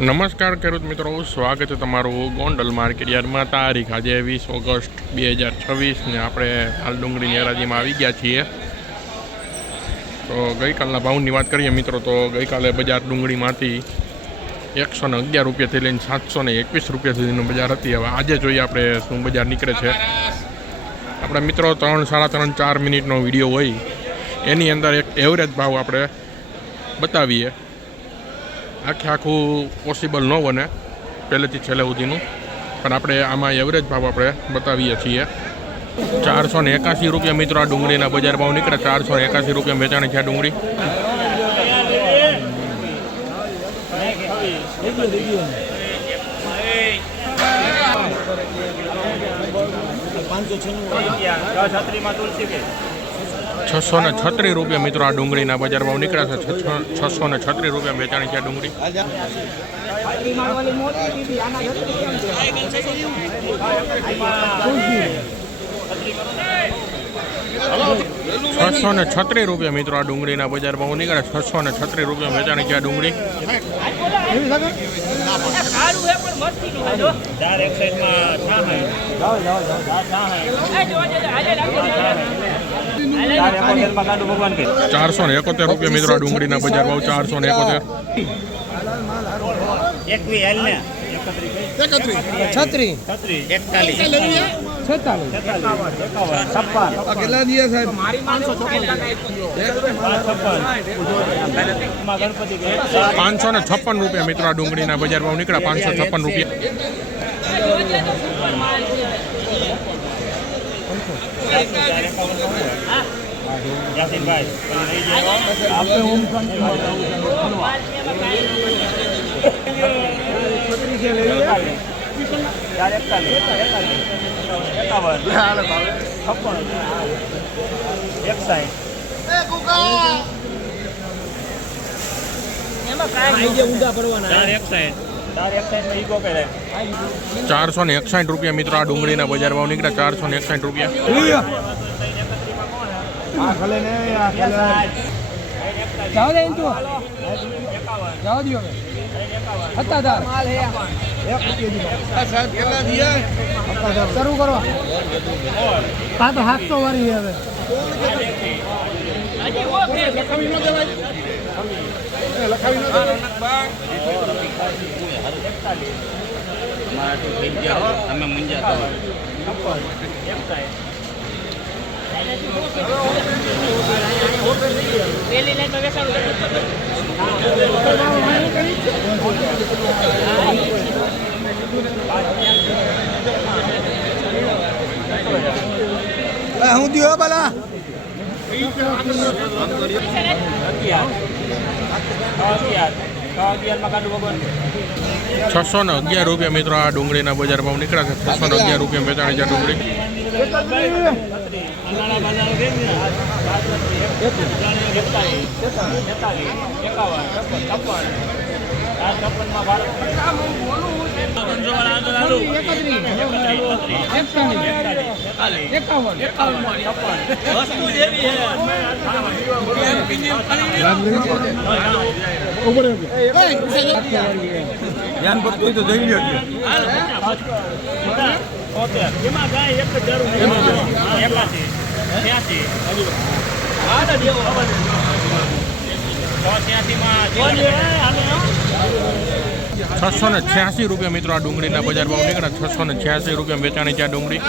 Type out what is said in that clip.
નમસ્કાર ખેડૂત મિત્રો, સ્વાગત છે તમારું ગોંડલ માર્કેટ યાર્ડમાં. તારીખ આજે 20 ઓગસ્ટ 2026 ને આપણે હાલ ડુંગળીની હરાજીમાં આવી ગયા છીએ. તો ગઈકાલના ભાવની વાત કરીએ મિત્રો, તો ગઈકાલે બજાર ડુંગળીમાંથી 111 રૂપિયાથી લઈને 721 રૂપિયા સુધીનું બજાર હતી. હવે આજે જોઈએ આપણે શું બજાર નીકળે છે. આપણે મિત્રો 3, 3.5, 4 મિનિટનો વિડીયો હોય એની અંદર એક એવરેજ ભાવ આપણે બતાવીએ. આખું પોસિબલ ન બને પહેલેથી છેલ્લે સુધીનું, પણ આપણે આમાં એવરેજ ભાવ આપણે બતાવીએ છીએ. 481 રૂપિયા મિત્રો આ ડુંગળીના બજાર ભાવ નીકળે. 481 રૂપિયા વેચાણી છે આ ડુંગળી. ₹636 રૂપિયા મિત્રો આ ડુંગળીના બજાર ભાવ નીકળ્યા છે. 636 રૂપિયા વેચાણી છે આ ડુંગળી. 636 રૂપિયા મિત્રો આ ડુંગળીના બજાર ભાવ નીકળ્યા. 636 રૂપિયા વેચાણી છે આ ડુંગળી. ₹471 રૂપિયા મિત્રો આ ડુંગળીના બજાર ભાવ. 471. 556 રૂપિયા મિત્રો આ ડુંગળીના બજાર ભાવ નીકળ્યા. 556 રૂપિયા. ₹461 રૂપિયા મિત્રો આ ડુંગળીના બજાર ભાવ નીકળ્યા. 461 રૂપિયા. શરૂ કરો. હા તો 700 વાળી હવે. અમે મુંજા હું દિયો ભલા 611 રૂપિયા મિત્રો આ ડુંગળીના બજાર ભાવ નીકળ્યા છે. 611 રૂપિયા વેચાણી છે ડુંગળી. ₹686 રૂપિયા મિત્રો આ ડુંગળીના બજાર ભાવ નીકળ્યા. 686 રૂપિયા વેચાણી છે આ ડુંગળી.